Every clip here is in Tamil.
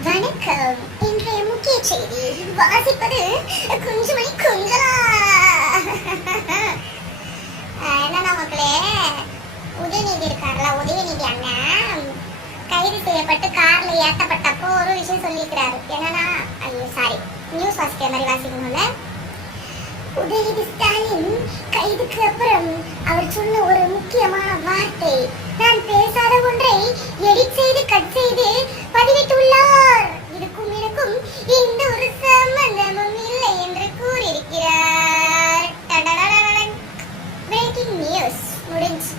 வணக்கம். இன்றைய முக்கிய செய்தி வாசிப்பது குஞ்சுமணி குஞ்சலா. என்னன்னா மக்களே, உதயநிதி இருக்கார்ல, உதயநிதி அண்ணன் கைது செய்யப்பட்டு கார்ல ஏற்றப்பட்டப்போ ஒரு விஷயம் சொல்லிக்கிறாரு. என்னன்னா, ஐயோ சாரி, நியூஸ் வாசிக்கிற மாதிரி வாசிக்கணும்ல. உதயநிதி ஸ்டாலின் கைதுக்கு அப்புறம் அவர் சொன்ன ஒரு முக்கியமான வார்த்தை, நான் பேசாத ஒன்றை எடிட் செய்து கட் செய்து பதிவிட்டுள்ளார். இதுக்கும் எனக்கும் எந்த ஒரு சம்பந்தமும் இல்லை என்று கூறியிருக்கிறார். பிரேக்கிங் நியூஸ் முடிஞ்சு.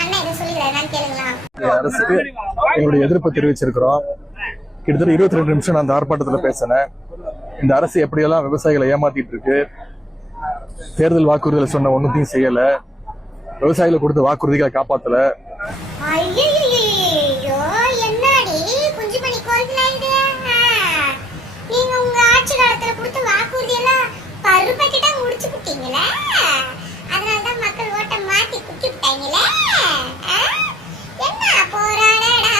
அண்ணா இதை சொல்லிக்கிறேன், நான் கேளுங்களா? அரசுக்கு எங்களுடைய எதிர்ப்பு தெரிவிச்சிருக்கிறோம். கிட்டத்தட்ட 22 நிமிஷம் நான் அந்த ஆர்ப்பாட்டத்தில் பேசினேன். இந்த அரசு எப்படியெல்லாம் விவசாயிகளை ஏமாத்திட்டு இருக்கு. தேர்தல் வாக்குறுதிகளை சொன்ன ஒன்னுத்தையும் செய்யல, விவசாயிகளை கொடுத்த வாக்குறுதிகளை காப்பாத்தல. நீங்க உங்க ஆட்சி காலத்துல கொடுத்த வாக்குறுதி எல்லாம் பருப்பக்கிட்ட முடிச்சு விட்டீங்களே, அதனாலதான் மக்கள் ஓட்ட மாத்தி குத்தி விட்டாங்களே. என்ன போராடடா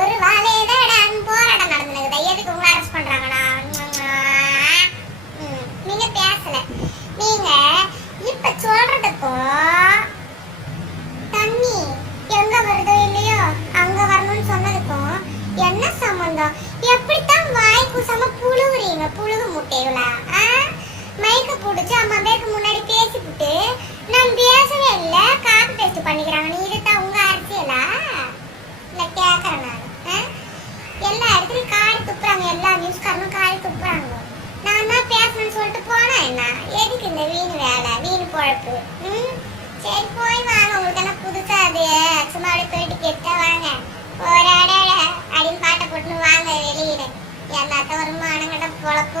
ஒரு வாழையடான்னு போராட்டம் நடந்துருக்குதா? எதுக்கு உங்களை அரெஸ்ட் பண்றாங்கண்ணா? நீங்க பேசல. நீங்க இப்ப சொல்றதுக்கும் தண்ணி எங்க வருதோ இல்லையோ அங்க வரணும்னு சொன்னதுக்கும் என்ன சம்பந்தம்? எப்படித்தான் வாய் கூசாம புழுவுறீங்க, புழுகு முட்டையுலா? மைக்க பிடிச்சி அம்மா பேருக்கு முன்னாடி பேசிவிட்டு நான் பேசவே இல்லை, காப்பி பேஸ்ட் பண்ணிக்கிறாங்க. நீ இதுதான் உங்க அரசியலா? இல்ல கேக்குறேன் நான். எல்லா இடத்துலயும் காரி துப்புறாங்க, எல்லா நியூஸ்காரனும் காரி துப்புறாங்க. நான் தான் பேசணும்னு சொல்லிட்டு போனா என்ன? எதுக்கு இந்த வீண் வேலை, வீண் பொழப்பு? சரி போய் வாங்க, உங்களுக்கு என்ன புதுசா அது? சும்மா அப்படியே போயிட்டு கேட்டா வாங்க, போராட அப்படின்னு பாட்டை போட்டுன்னு வாங்க வெளியிட. எல்லாத்த வருமானங்கிட்ட பொழப்பு